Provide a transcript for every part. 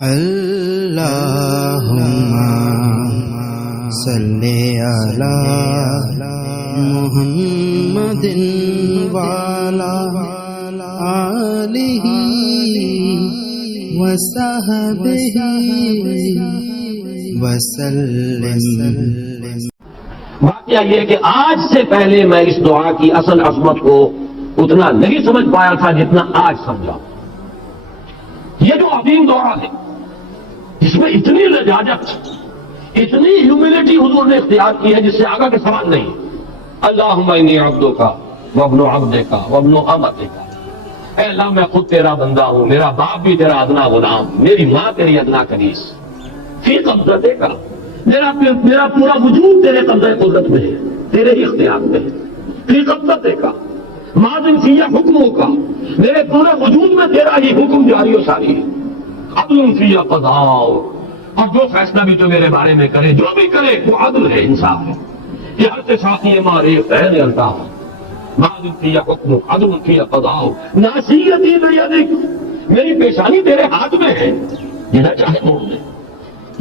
اللهم صل على محمد وعلى آلہ وصحبہ وسلم۔ واقعہ یہ کہ آج سے پہلے میں اس دعا کی اصل عظمت کو اتنا نہیں سمجھ پایا تھا جتنا آج سمجھا۔ یہ جو عظیم دعا ہے اس میں اتنی لجاجت، اتنی ہیوملٹی حضور نے اختیار کی ہے جس سے آگے کے سوال نہیں۔ اللہم انی عبدک وابن عبدک وابن امتک، اے اللہ میں خود تیرا بندہ ہوں، میرا باپ بھی تیرا ادنا غلام، میری ماں تیری ادنا کنیز، فی قبضتک، میرا پورا وجود تیرے قبضہ قدرت میں ہے، تیرے ہی اختیار میں ہے، فی قبضتک ماضٍ فی حکمک، میرے پورے وجود میں تیرا ہی حکم جاری و ساری ہے، عدل فی قضاء، اور جو فیصلہ بھی تو میرے بارے میں کرے، جو بھی کرے وہ عدل ہے، انصاف ہے، یہ ہر سے ساتھی مارے پہلے الطاف، ماضٍ فی حکمک عدل فی قضاء، ناصیتی بیدک، میری پیشانی تیرے ہاتھ میں ہے، جنہیں چاہے موڑ دے۔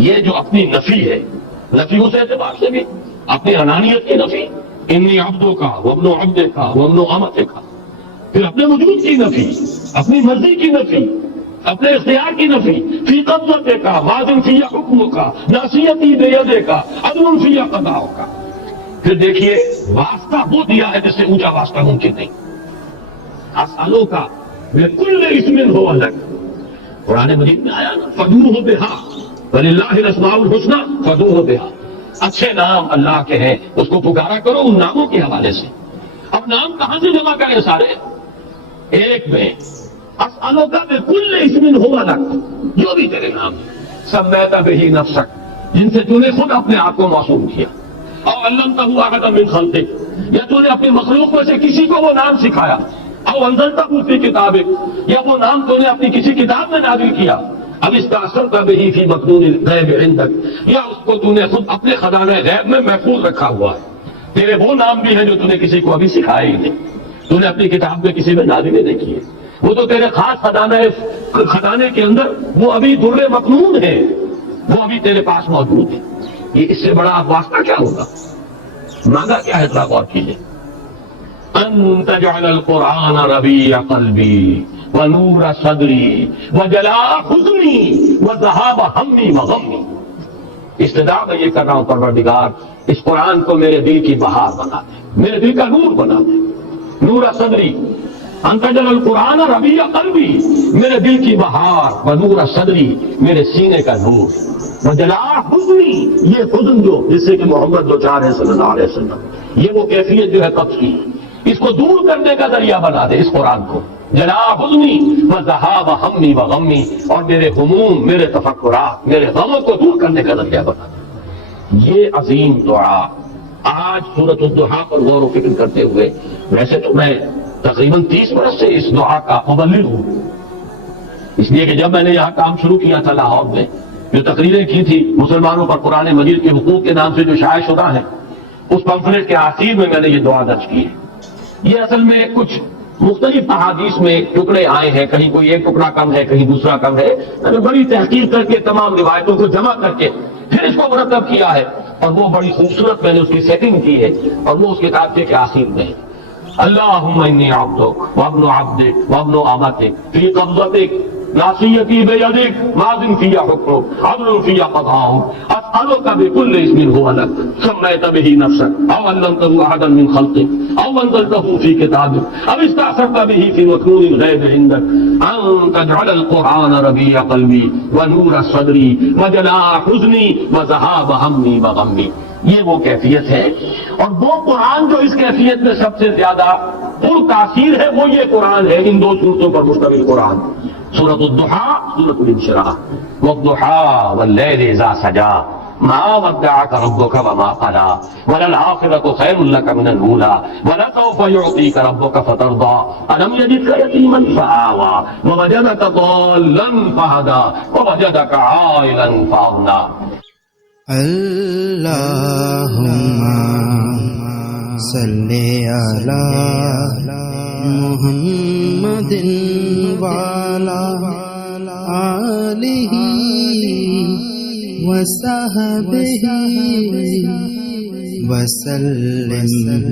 یہ جو اپنی نفی ہے، نفی اس اعتبار سے بھی اپنی انانیت کی نفی، انی عبدک وابن عبدک وابن امتک، پھر اپنے وجود کی نفی، اپنی مرضی کی نفی، اپنے اختیار کی نفی، فی قبضتک ماضٍ فی حکمک ناصیتی بیدک عدل فی قضاءک۔ پھر دیکھیے واسطہ وہ دیا ہے جس سے اونچا واسطہ ممکن نہیں۔ اسألوک بکل اسم هو لک، قرآن مجید میں آیا نا، فدعوہ بہا وَلِلَّهِ الْأَسْمَاءُ الْحُسْنَى فَادْعُوهُ بِهَا، اچھے نام اللہ کے ہیں، اس کو پکارا کرو ان ناموں کے حوالے سے۔ اب نام کہاں سے جمع کریں سارے؟ ایک میں اسألوک بکل اسم هو لک، جو بھی تیرے نام سمیت بہ نفسک، جن سے تو نے خود اپنے آپ کو معصوم کیا، او علمتہ احدا من خلقک، یا تو نے اپنی مخلوق میں سے کسی کو وہ نام سکھایا، او انزلتہ فی کتابک، یا وہ نام تو نے اپنی کسی کتاب میں نازل کیا، اب استأثرت بہ فی مکنون الغیب عندک، یا اس کو تو نے خود اپنے خزانہ غیب میں محفوظ رکھا ہوا ہے۔ تیرے وہ نام بھی ہیں جو تو نے کسی کو ابھی سکھائے ہی نہیں، تو نے اپنی کتاب میں کسی میں نازل نہیں کیے، وہ تو تیرے خاص خزانے کے اندر وہ ابھی در مکنون ہے، وہ ابھی تیرے پاس موجود ہے۔ یہ اس سے بڑا واسطہ کیا ہوگا؟ مانگا کیا ہے؟ ذرا غور کیجیے۔ ان تجعل القرآن ربیع قلبی ونور صدری وجلاء حزنی وذہاب ہمی وغمی، استدعا میں یہ کر رہا ہوں پروردگار اس قرآن کو میرے دل کی بہار بنا دے، میرے دل کا نور بنا دے، نور صدری، ان تجعل القرآن ربیع قلبی، میرے دل کی بہار، ونور صدری، میرے سینے کا نور، وجلاء حزنی، یہ حزن جو جس سے کہ محمد دو چار ہے صلی اللہ علیہ وسلم، یہ وہ کیفیت جو ہے قبض کی، اس کو دور کرنے کا ذریعہ بنا دے اس قرآن کو، جلاء حزنی وذہاب ہمی وغمی، اور میرے ہموم، میرے تفکرات، میرے غموں کو دور کرنے کا ذریعہ بنا دے۔ یہ عظیم دعا آج سورۃ الضحیٰ پر غور و فکر کرتے ہوئے، ویسے تو میں تقریباً 30 برس سے اس دعا کا مبلغ ہوں، اس لیے کہ جب میں نے یہاں کام شروع کیا تھا لاہور میں، جو تقریریں کی تھی مسلمانوں پر قرآن مجید کے حقوق کے نام سے جو شائع شدہ ہیں، اس پمفلٹ کے آخر میں نے یہ دعا درج کی ہے۔ یہ اصل میں کچھ مختلف احادیث میں ٹکڑے آئے ہیں، کہیں کوئی ایک ٹکڑا کم ہے، کہیں دوسرا کم ہے، میں نے بڑی تحقیق کر کے تمام روایتوں کو جمع کر کے پھر اس کو مرتب کیا ہے، اور وہ بڑی خوبصورت میں نے اس کی سیٹنگ کی ہے، اور وہ اس کتاب کے آخر میں ہے۔ اللہم انی عبدک وابن عبدک وابن امتک فی قبضتک ناصیتی بیدک ماضٍ فی حکمک عدل فی قضاءک، اسألک بکل اسم هو لک سمیت بہ نفسک او علمتہ احدا من خلقک او انزلتہ فی کتابک او استأثرت بہ فی مکنون الغیب عندک ان تجعل القرآن ربیع قلبی ونور صدری وجلاء حزنی وذہاب ہمی وغمی۔ یہ وہ کیفیت ہے، اور وہ قرآن جو اس کیفیت میں سب سے زیادہ پر تاثیر ہے وہ یہ قرآن ہے، ان دو صورتوں پر مشتمل قرآن، سورۃ الضحیٰ، سورۃ الانشراح۔ والضحیٰ واللیل اذا سجا ما ودعک ربک وما قلی وللآخرۃ خیر لک من الاولی ولسوف یعطیک ربک فترضی الم یجدک یتیما فآوی ووجدک ضالا فہدی ووجدک عائلا فأغنی۔ اللہم صل علی محمد وعلی آلہ آلہ وصحبہ وسلم.